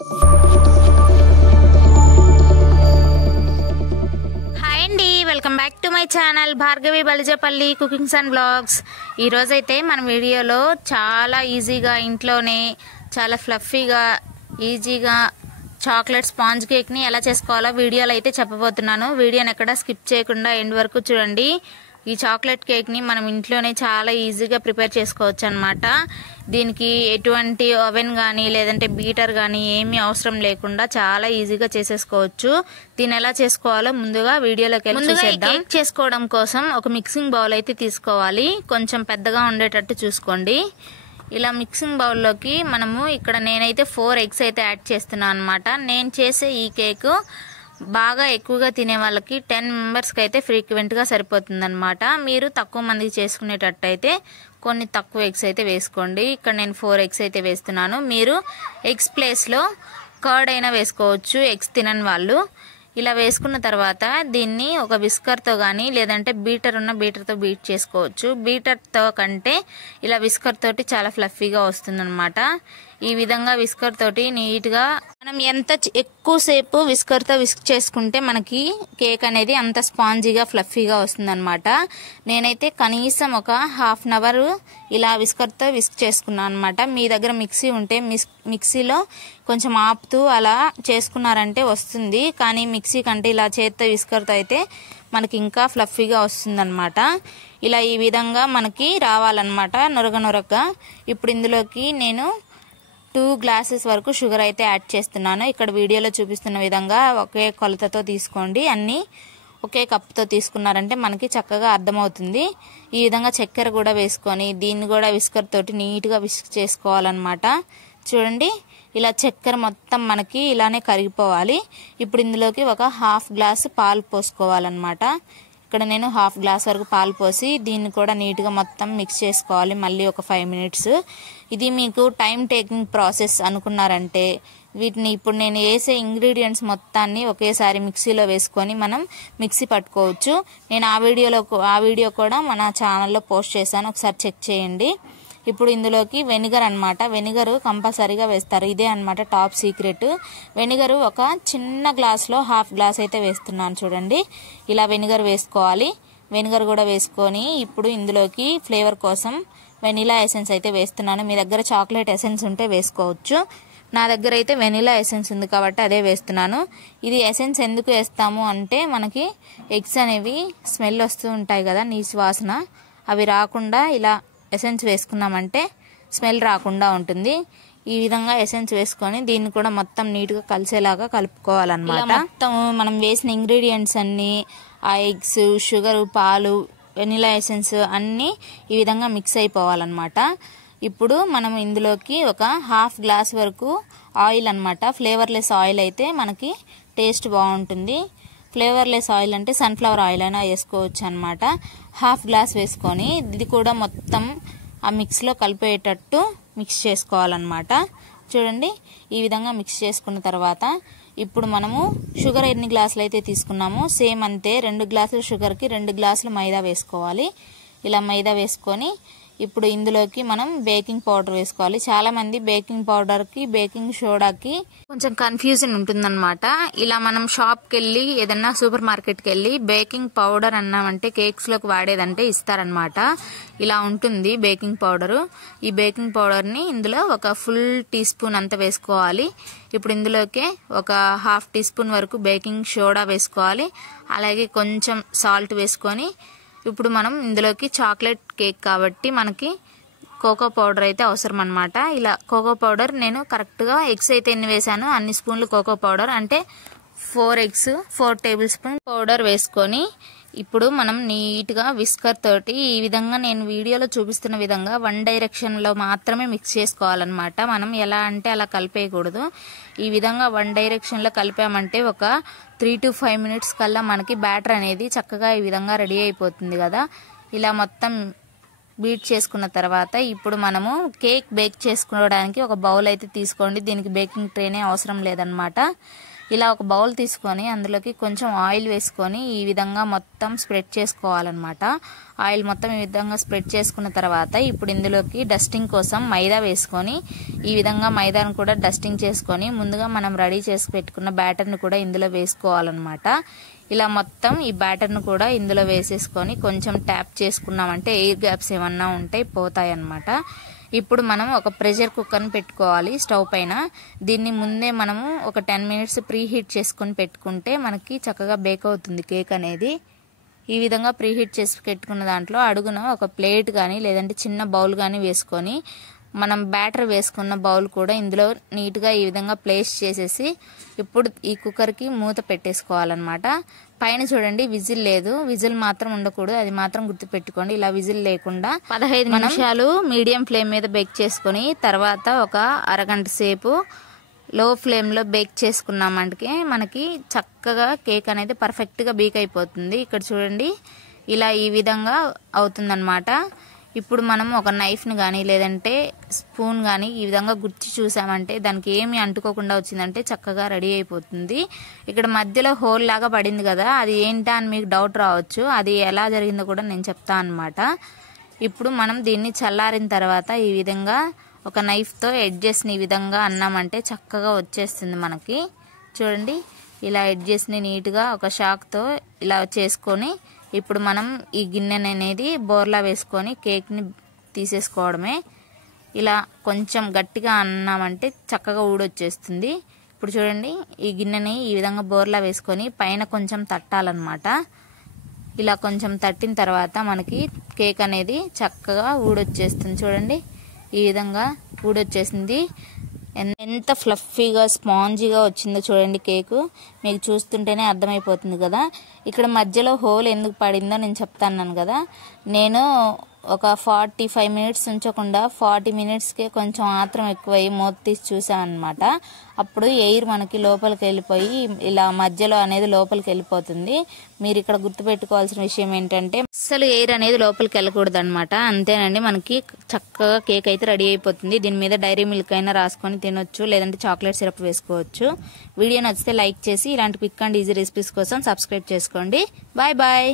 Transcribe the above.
Hi అండి, welcome back to my channel Bhargavi Balijapalli cookings and blogs. ఈరోజైతే మన వీడియోలో చాలా ఈజీగా ఇంట్లోనే చాలా ఫ్లఫీగా ఈజీగా చాక్లెట్ స్పాంజ్ కేక్ని ఎలా చేసుకోవాలో వీడియోలో అయితే చెప్పబోతున్నాను. వీడియోని ఎక్కడ స్కిప్ చేయకుండా ఎండ్ వరకు చూడండి. ఈ చాక్లెట్ కేక్ని మనం ఇంట్లోనే చాలా ఈజీగా ప్రిపేర్ చేసుకోవచ్చు అనమాట. దీనికి ఎటువంటి ఓవెన్ కానీ లేదంటే బీటర్ కానీ ఏమీ అవసరం లేకుండా చాలా ఈజీగా చేసేసుకోవచ్చు. దీన్ని ఎలా చేసుకోవాలో ముందుగా వీడియోలోకి వెళ్ళి చూసేద్దాం. కేక్ చేసుకోవడం కోసం ఒక మిక్సింగ్ బౌల్ అయితే తీసుకోవాలి. కొంచెం పెద్దగా ఉండేటట్టు చూసుకోండి. ఇలా మిక్సింగ్ బౌల్లోకి మనము ఇక్కడ నేనైతే 4 eggs అయితే యాడ్ చేస్తున్నాను అనమాట. నేను చేసే ఈ కేక్ బాగా ఎక్కువగా తినే వాళ్ళకి 10 మెంబర్స్కి అయితే ఫ్రీక్వెంట్గా సరిపోతుంది అనమాట. మీరు తక్కువ మందికి చేసుకునేటట్టు అయితే కొన్ని తక్కువ ఎగ్స్ అయితే వేసుకోండి. ఇక్కడ నేను 4 eggs అయితే వేస్తున్నాను. మీరు ఎగ్స్ ప్లేస్లో కర్డ్ అయినా వేసుకోవచ్చు, ఎగ్స్ తినని వాళ్ళు. ఇలా వేసుకున్న తర్వాత దీన్ని ఒక విస్కర్తో కానీ లేదంటే బీటర్ ఉన్న బీటర్తో బీట్ చేసుకోవచ్చు. బీటర్తో కంటే ఇలా విస్కర్ తోటి చాలా ఫ్లఫీగా వస్తుందన్నమాట. ఈ విధంగా విస్కర్ తోటి నీట్గా మనం ఎంత ఎక్కువసేపు విస్కర్తో విస్క్ చేసుకుంటే మనకి కేక్ అనేది అంత స్పాంజీగా ఫ్లఫీగా వస్తుందన్నమాట. నేనైతే కనీసం ఒక ½ an hour ఇలా విస్కర్తో విస్క్ చేసుకున్నాను అనమాట. మీ దగ్గర మిక్సీ ఉంటే మిక్సీలో కొంచెం ఆపుతూ అలా చేసుకున్నారంటే వస్తుంది. కానీ మిక్సీ కంటే ఇలా చేత్తో విస్కర్తో అయితే మనకి ఇంకా ఫ్లఫీగా వస్తుందన్నమాట. ఇలా ఈ విధంగా మనకి రావాలన్నమాట, నొరగగా. ఇప్పుడు ఇందులోకి నేను 2 glasses వరకు షుగర్ అయితే యాడ్ చేస్తున్నాను. ఇక్కడ వీడియోలో చూపిస్తున్న విధంగా ఒకే కొలతతో తీసుకోండి. అన్నీ ఒకే కప్తో తీసుకున్నారంటే మనకి చక్కగా అర్థమవుతుంది. ఈ విధంగా చక్కెర కూడా వేసుకొని దీన్ని కూడా విస్కర్ తోటి నీట్గా విస్క్ చేసుకోవాలన్నమాట. చూడండి, ఇలా చక్కెర మొత్తం మనకి ఇలానే కరిగిపోవాలి. ఇప్పుడు ఇందులోకి ఒక ½ glass పాలు పోసుకోవాలన్నమాట. ఇక్కడ నేను ½ glass వరకు పాలు పోసి దీన్ని కూడా నీట్గా మొత్తం మిక్స్ చేసుకోవాలి మళ్ళీ ఒక 5 minutes. ఇది మీకు టైం టేకింగ్ ప్రాసెస్ అనుకున్నారంటే వీటిని ఇప్పుడు నేను వేసే ఇంగ్రీడియంట్స్ మొత్తాన్ని ఒకేసారి మిక్సీలో వేసుకొని మనం మిక్సీ పట్టుకోవచ్చు. నేను ఆ వీడియో కూడా మన ఛానల్లో పోస్ట్ చేశాను, ఒకసారి చెక్ చేయండి. ఇప్పుడు ఇందులోకి వెనిగర్ అనమాట. వెనిగర్ కంపల్సరీగా వేస్తారు, ఇదే అనమాట టాప్ సీక్రెట్. వెనిగర్ ఒక చిన్న గ్లాస్లో ½ glass అయితే వేస్తున్నాను. చూడండి, ఇలా వెనిగర్ వేసుకోవాలి. వెనిగర్ కూడా వేసుకొని ఇప్పుడు ఇందులోకి ఫ్లేవర్ కోసం వెనిలా ఎసెన్స్ అయితే వేస్తున్నాను. మీ దగ్గర చాక్లెట్ ఎసెన్స్ ఉంటే వేసుకోవచ్చు. నా దగ్గర అయితే వెనిలా ఎసెన్స్ ఉంది కాబట్టి అదే వేస్తున్నాను. ఇది ఎసెన్స్ ఎందుకు వేస్తాము అంటే మనకి ఎగ్స్ అనేవి స్మెల్ వస్తూ ఉంటాయి కదా, నీసు వాసన, అవి రాకుండా ఇలా ఎసెన్స్ వేసుకున్నామంటే స్మెల్ రాకుండా ఉంటుంది. ఈ విధంగా ఎసెన్స్ వేసుకొని దీన్ని కూడా మొత్తం నీట్గా కలిసేలాగా కలుపుకోవాలన్నమాట. మొత్తం మనం వేసిన ఇంగ్రీడియంట్స్ అన్నీ, ఆ ఎగ్స్, షుగరు, పాలు, వెనిలా ఎసెన్స్ అన్నీ ఈ విధంగా మిక్స్ అయిపోవాలన్నమాట. ఇప్పుడు మనం ఇందులోకి ఒక ½ glass వరకు ఆయిల్ అనమాట. ఫ్లేవర్లెస్ ఆయిల్ అయితే మనకి టేస్ట్ బాగుంటుంది. ఫ్లేవర్లెస్ ఆయిల్ అంటే సన్ఫ్లవర్ ఆయిల్ అయినా వేసుకోవచ్చు అనమాట. ½ glass వేసుకొని ఇది కూడా మొత్తం ఆ మిక్స్లో కలిపేటట్టు మిక్స్ చేసుకోవాలన్నమాట. చూడండి, ఈ విధంగా మిక్స్ చేసుకున్న తర్వాత ఇప్పుడు మనము షుగర్ ఎన్ని గ్లాసులు అయితే తీసుకున్నామో సేమ్ అంతే 2 glasses షుగర్కి 2 glasses మైదా వేసుకోవాలి. ఇలా మైదా వేసుకొని ఇప్పుడు ఇందులోకి మనం బేకింగ్ పౌడర్ వేసుకోవాలి. చాలా మంది బేకింగ్ పౌడర్కి బేకింగ్ సోడాకి కొంచెం కన్ఫ్యూజన్ ఉంటుందన్నమాట. ఇలా మనం షాప్కి వెళ్ళి ఏదన్నా సూపర్ మార్కెట్కి వెళ్ళి బేకింగ్ పౌడర్ అన్నామంటే కేక్స్లోకి వాడేదంటే ఇస్తారనమాట. ఇలా ఉంటుంది బేకింగ్ పౌడరు. ఈ బేకింగ్ పౌడర్ని ఇందులో ఒక ఫుల్ టీస్పూన్ అంత వేసుకోవాలి. ఇప్పుడు ఇందులోకి ఒక ½ teaspoon వరకు బేకింగ్ సోడా వేసుకోవాలి. అలాగే కొంచెం సాల్ట్ వేసుకొని ఇప్పుడు మనం ఇందులోకి చాక్లెట్ కేక్ కాబట్టి మనకి కోకో పౌడర్ అయితే అవసరం అనమాట. ఇలా కోకో పౌడర్ నేను కరెక్ట్గా ఎగ్స్ అయితే ఎన్ని వేసాను అన్ని స్పూన్లు కోకో పౌడర్ అంటే 4 eggs 4 tablespoon పౌడర్ వేసుకొని ఇప్పుడు మనం నీట్గా విస్కర్ తోటి ఈ విధంగా నేను వీడియోలో చూపిస్తున్న విధంగా 1 directionలో మాత్రమే మిక్స్ చేసుకోవాలన్నమాట. మనం ఎలా అంటే అలా కలిపేయకూడదు. ఈ విధంగా 1 directionలో కలిపామంటే ఒక 3 to 5 minutes కల్లా మనకి బ్యాటర్ అనేది చక్కగా ఈ విధంగా రెడీ అయిపోతుంది కదా. ఇలా మొత్తం బీట్ చేసుకున్న తర్వాత ఇప్పుడు మనము కేక్ బేక్ చేసుకోవడానికి ఒక బౌల్ అయితే తీసుకోండి. దీనికి బేకింగ్ ట్రేనే అవసరం లేదనమాట. ఇలా ఒక బౌల్ తీసుకొని అందులోకి కొంచెం ఆయిల్ వేసుకొని ఈ విధంగా మొత్తం స్ప్రెడ్ చేసుకోవాలన్నమాట. ఆయిల్ మొత్తం ఈ విధంగా స్ప్రెడ్ చేసుకున్న తర్వాత ఇప్పుడు ఇందులోకి డస్టింగ్ కోసం మైదా వేసుకొని ఈ విధంగా మైదాను కూడా డస్టింగ్ చేసుకొని ముందుగా మనం రెడీ చేసి పెట్టుకున్న బ్యాటర్ని కూడా ఇందులో వేసుకోవాలన్నమాట. ఇలా మొత్తం ఈ బ్యాటర్ను కూడా ఇందులో వేసేసుకొని కొంచెం ట్యాప్ చేసుకున్నామంటే ఎయిర్ గ్యాప్స్ ఏమన్నా ఉంటే పోతాయి అన్నమాట. ఇప్పుడు మనం ఒక ప్రెషర్ కుక్కర్ని పెట్టుకోవాలి స్టవ్ పైన. దీన్ని ముందే మనము ఒక 10 మినిట్స్ ప్రీ హీట్ చేసుకొని పెట్టుకుంటే మనకి చక్కగా బేక్ అవుతుంది కేక్ అనేది. ఈ విధంగా ప్రీ హీట్ చేసి పెట్టుకున్న దాంట్లో అడుగున ఒక ప్లేట్ కానీ లేదంటే చిన్న బౌల్ కానీ వేసుకొని మనం బ్యాటర్ వేసుకున్న బౌల్ కూడా ఇందులో నీట్గా ఈ విధంగా ప్లేస్ చేసేసి ఇప్పుడు ఈ కుక్కర్కి మూత పెట్టేసుకోవాలన్నమాట. పైన చూడండి విజిల్ లేదు, విజిల్ మాత్రం ఉండకూడదు, అది మాత్రం గుర్తుపెట్టుకోండి. ఇలా విజిల్ లేకుండా 15 నిమిషాలు మీడియం ఫ్లేమ్ మీద బేక్ చేసుకొని తర్వాత ఒక అరగంట సేపు లో ఫ్లేమ్లో బేక్ చేసుకున్నామంటే మనకి చక్కగా కేక్ అనేది పర్ఫెక్ట్గా బేక్ అయిపోతుంది. ఇక్కడ చూడండి ఇలా ఈ విధంగా అవుతుందన్నమాట. ఇప్పుడు మనం ఒక నైఫ్ని కానీ లేదంటే స్పూన్ కానీ ఈ విధంగా గుచ్చి చూసామంటే దానికి ఏమి అంటుకోకుండా వచ్చిందంటే చక్కగా రెడీ అయిపోతుంది. ఇక్కడ మధ్యలో హోల్ లాగా పడింది కదా, అది ఏంటా అని మీకు డౌట్ రావచ్చు. అది ఎలా జరిగిందో కూడా నేను చెప్తాను అన్నమాట. ఇప్పుడు మనం దీన్ని చల్లారిన తర్వాత ఈ విధంగా ఒక నైఫ్తో ఎడ్జెస్ని ఈ విధంగా అన్నామంటే చక్కగా వచ్చేస్తుంది మనకి. చూడండి ఇలా ఎడ్జెస్ని నీట్గా ఒక షాక్తో ఇలా చేసుకొని ఇప్పుడు మనం ఈ గిన్నెని అనేది బోర్లా వేసుకొని కేక్ని తీసేసుకోవడమే. ఇలా కొంచెం గట్టిగా అన్నామంటే చక్కగా ఊడొచ్చేస్తుంది. ఇప్పుడు చూడండి ఈ గిన్నెని ఈ విధంగా బోర్లా వేసుకొని పైన కొంచెం తట్టాలన్నమాట. ఇలా కొంచెం తట్టిన తర్వాత మనకి కేక్ అనేది చక్కగా ఊడొచ్చేస్తుంది. చూడండి ఈ విధంగా ఊడొచ్చేసింది. ఎంత ఫ్లఫీగా స్పాంజీగా వచ్చిందో చూడండి కేకు. మీకు చూస్తుంటేనే అర్థమైపోతుంది కదా. ఇక్కడ మధ్యలో హోల్ ఎందుకు పడిందో నేను చెప్తాను కదా. నేను ఒక 45 మినిట్స్ ఉంచకుండా 40 మినిట్స్కే కొంచెం ఆత్రం ఎక్కువై మూత తీసి చూసాను అనమాట. అప్పుడు ఎయిర్ మనకి లోపలికి వెళ్ళిపోయి ఇలా మధ్యలో అనేది లోపలికి వెళ్ళిపోతుంది. మీరు ఇక్కడ గుర్తుపెట్టుకోవాల్సిన విషయం ఏంటంటే అసలు ఎయిర్ అనేది లోపలికి వెళ్ళకూడదు అనమాట. అంతేనండి, మనకి చక్కగా కేక్ అయితే రెడీ అయిపోతుంది. దీని మీద డైరీ మిల్క్ అయినా రాసుకొని తినొచ్చు, లేదంటే చాక్లెట్ సిరప్ వేసుకోవచ్చు. వీడియో నచ్చితే లైక్ చేసి ఇలాంటి క్విక్ అండ్ ఈజీ రెసిపీస్ కోసం సబ్స్క్రైబ్ చేసుకోండి. Bye bye.